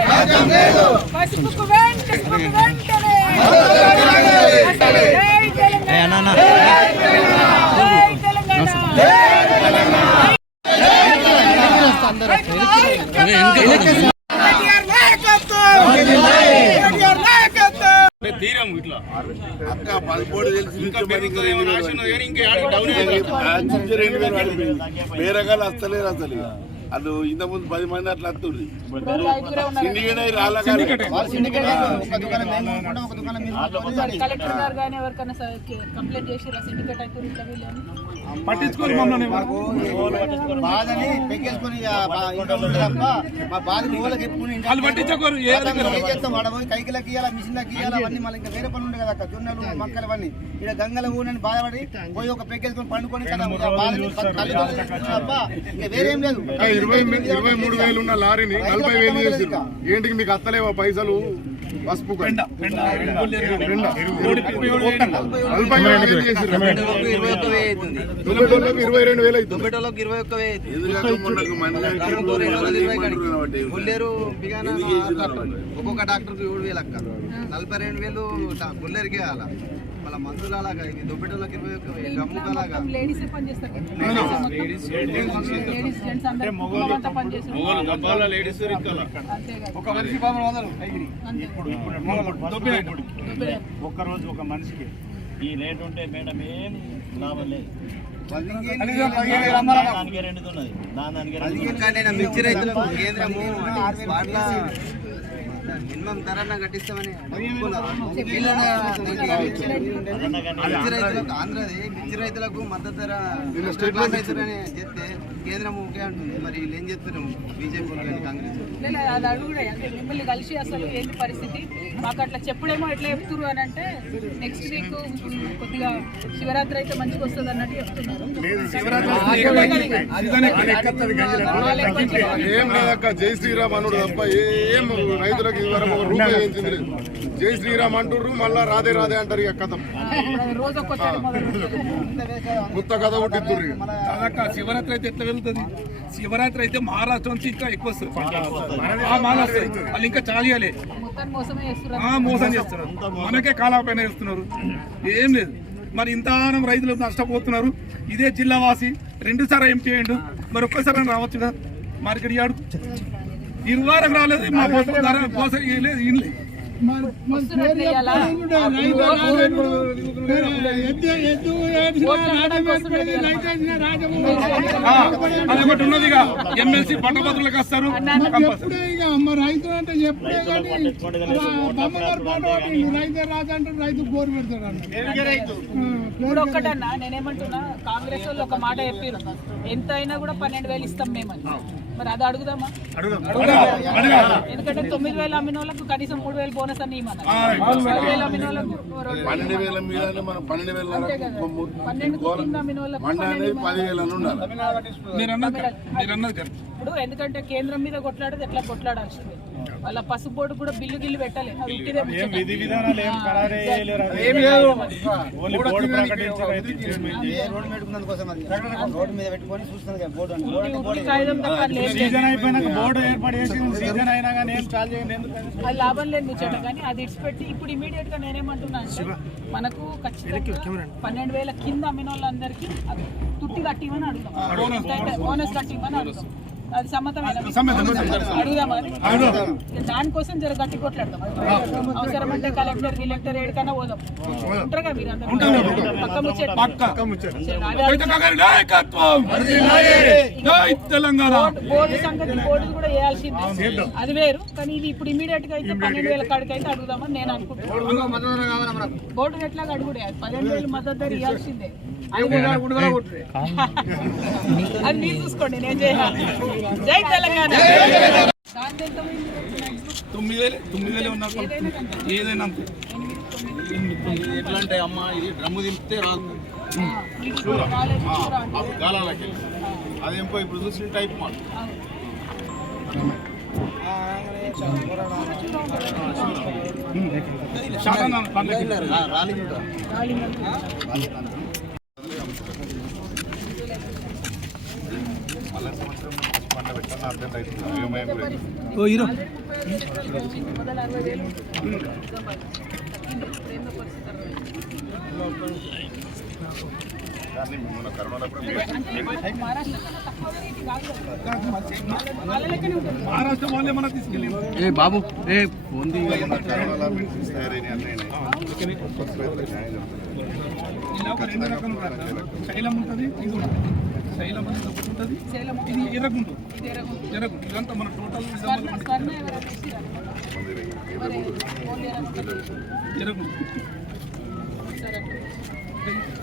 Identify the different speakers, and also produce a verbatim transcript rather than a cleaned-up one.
Speaker 1: పసుపుకు వెంటనే
Speaker 2: తీరం ఇట్లా
Speaker 3: అక్క పదమూడు వేరే కానీ వస్తలేరు అసలు వాళ్ళు ఇంత ముందు పది మంది అట్లా వస్తుంది
Speaker 2: పట్టించుకోరు మమ్మల్ని
Speaker 4: బాధని పెంకేసుకొని మా బాధని ఊళ్ళకి చెప్పుకుని
Speaker 2: వాళ్ళు పట్టించుకోరు
Speaker 4: పోయి కైకిలకి ఇవ్వాలి మిషన్లకి ఇవ్వాలి అవన్నీ మళ్ళీ ఇంకా వేరే పనులు ఉండే కదా అక్క జొన్నలు మక్కలు అవన్నీ ఇక్కడ గంగల ఊనని బాధపడి పోయి ఒక పెంకేసుకొని పండుకొని కదా ఇంకా వేరేం లేదు.
Speaker 3: ఇరవై ఇరవై మూడు వేలు ఉన్న లారీని నలభై వేలు చేసింది ఏంటికి మీకు అత్తలేవా పైసలు పసుపు ఇరవై రెండు వేలు అవుతుంది
Speaker 4: ఇరవై ఒక్క ఒక్కొక్క డాక్టర్ ఏడు వేలు అక్క నలభై రెండు వేలు బుల్లెరికి అలా మళ్ళీ మందులు అలాగా దుబ్బెటోళ్ళకి ఇరవై ఒక్క వేలు గమ్ముకు అలాగా
Speaker 2: ఒక మనిషి
Speaker 5: ఒక్క రోజు ఒక మనిషికి ఈ రేట్ ఉంటే మేడం ఏం లాభం లేదు.
Speaker 4: మిర్చి రైతులకు కేంద్రము మినిమం ధర కట్టిస్తామని మిర్చి రైతులకు ఆంధ్రది మిర్చి రైతులకు మద్దతు ధర రైతులని చెప్తే కేంద్రం ఓకే అంటుంది. మరి వీళ్ళు ఏం చెప్తున్నాము బీజేపీ కాంగ్రెస్
Speaker 1: అది అడుగుడే అంటే మిమ్మల్ని కలిసి అసలు ఏంటి పరిస్థితి మాకు అట్లా చెప్పుడేమో ఎట్లా చెప్తున్నారు అని అంటే నెక్స్ట్ వీక్ కొద్దిగా శివరాత్రి అయితే మంచిగా వస్తుంది అన్నట్టు చెప్తున్నారు.
Speaker 3: ఏం లేదక్క జై శ్రీరామ్ అనుడు తప్ప ఏం రైతులకు రూపాయి జై శ్రీరామ్ అంటుర్రు మళ్ళా రాధే రాధే అంటారు ఇక కథ
Speaker 1: రోజు
Speaker 3: కొత్త కథ పుట్టిద్దుర్రు.
Speaker 2: శివరాత్రి అయితే ఎట్లా వెళ్తుంది? శివరాత్రి అయితే మహారాష్ట్ర నుంచి ఇంకా ఎక్కువ వస్తుంది. మహారాష్ట్ర వాళ్ళు ఇంకా చాలియాలి మోసం చేస్తున్నారు. మనకే కాలాపైన చేస్తున్నారు. ఏం లేదు మరి ఇంతగానం రైతులు నష్టపోతున్నారు. ఇదే జిల్లా వాసి రెండు సార్లు ఎంపీ అయ్యిండు, మరి ఒక్కసారి రావచ్చు కదా మార్కెట్ యాడు ఇరువారం రాలేదు. మా ధర కోసం లేదు అదొకటి ఉన్నదిగా ఎమ్మెల్సీ పట్టభద్రులకు వస్తారు.
Speaker 6: రైతు అంటే చెప్పుడే రైతే రాజు అంటే రైతు బోరు పెడతాడు.
Speaker 1: ఇప్పుడు ఒక్కటన్నా నేనేమంటున్నా, కాంగ్రెస్ వాళ్ళు ఒక మాట చెప్పారు ఎంత అయినా కూడా పన్నెండు వేలు ఇస్తాం మేమని. మరి అది అడుగుదామా? ఎందుకంటే తొమ్మిది వేలు అమ్మిన వాళ్ళకు కనీసం మూడు వేలు బోనస్ అని ఇవ్వమన్నారు. వేలు అమ్మిన వాళ్ళకు
Speaker 3: పన్నెండు వేల మీద మనం పన్నెండు వేల
Speaker 1: పన్నెండు కింద అమ్మిన వాళ్ళకు
Speaker 3: పదివేలు
Speaker 1: ఇప్పుడు ఎందుకంటే కేంద్రం మీద కొట్లాడేది ఎట్లా కొట్లాడాల్సింది. వాళ్ళ పసుపు బోర్డు కూడా బిల్లు గిల్లు పెట్టాలి. అది లాభం లేదు ముచ్చట. కానీ అది ఇడిచిపెట్టి ఇప్పుడు ఇమీడియట్ గా నేనేమంటున్నా అంటే మనకు ఖచ్చితంగా పన్నెండు వేల కింద అమ్మిన వాళ్ళందరికీ తుట్టి కట్టిమని అడుగుతాం, బోనస్ కట్టిమని అడుగుతాం. అది సమ్మతమైన అడుగుదామని దానికోసం జర గట్టి కొట్లాడతాం. అవసరం అంటే కలెక్టర్ గిలెక్టర్ ఏడికైనా పోదాం. ఉంటారుగా మీరు అందరూ బోర్డు సంగతి బోర్డు కూడా వేయాల్సిందే, అది వేరు. కానీ ఇది ఇప్పుడు ఇమీడియట్ గా అయితే పన్నెండు వేల కాడికి అయితే అడుగుదామని నేను అనుకుంటున్నాను. బోర్డు ఎట్లాగా అడుగుడే పన్నెండు వేలు మద్దతు ధర ఇవ్వాల్సిందే. అది మీరు చూసుకోండి, నేను చేయాలి. జై తెలంగాణ.
Speaker 2: తొమ్మిది వేలు తొమ్మిది వేలే ఉన్నారు ఏదైనా.
Speaker 4: ఎట్లా అంటే అమ్మ ఇది డ్రమ్ము దింపితే రాదు
Speaker 3: గాలాలకి అదేంపో ఇప్పుడు చూసిన టైప్ మాట పంట పెట్టాలి. ఇబ్బంది అవుతుంది అయోమయం కూడా అవుతుంది.
Speaker 1: ఆల్రెడీ ముప్పై ఐదు ఎకరాలు వచ్చింది, మొదలు అరవై వేలు ఉంటుంది. నిజామాబాద్. ఇప్పుడు ఏందో పరిస్థితి అరవై.
Speaker 3: కానీ మొన్న కరోనా కూడా
Speaker 1: అంటే మన- మహారాష్ట్ర కన్నా తక్కువ రేటు కాదు కదా. వాళ్ళ లెక్కనే ఉంటుంది.
Speaker 2: మహారాష్ట్ర వాళ్ళే మనం తీసుకెళ్ళి
Speaker 4: ఏ బాబు ఏ ఉంది
Speaker 3: కరోనాలో మెడిసిన్స్ తయారైన అన్నీ రైతులకు న్యాయం జరుగుతుంది.
Speaker 2: ఇలా ఒక రెండు రకాలు ఉంటారు. శైలం ఉంటుంది, ఇది ఉంటుంది. శైలం అనేది ఒకటి ఉంటుంది,
Speaker 1: శైలం
Speaker 2: ఇది ఎర్రగుంటు
Speaker 1: ఇది ఎర్రగుంట.
Speaker 2: ఎర్రగుంటు ఇదంతా మన టోటల్
Speaker 1: స్వర్ణ స్వర్ణ ఎవరైనా వేసిరా?
Speaker 3: మంది
Speaker 1: మరి ఓన్లీ ఎర్రగుంట.
Speaker 2: ఎర్రగుంటు
Speaker 1: సరే.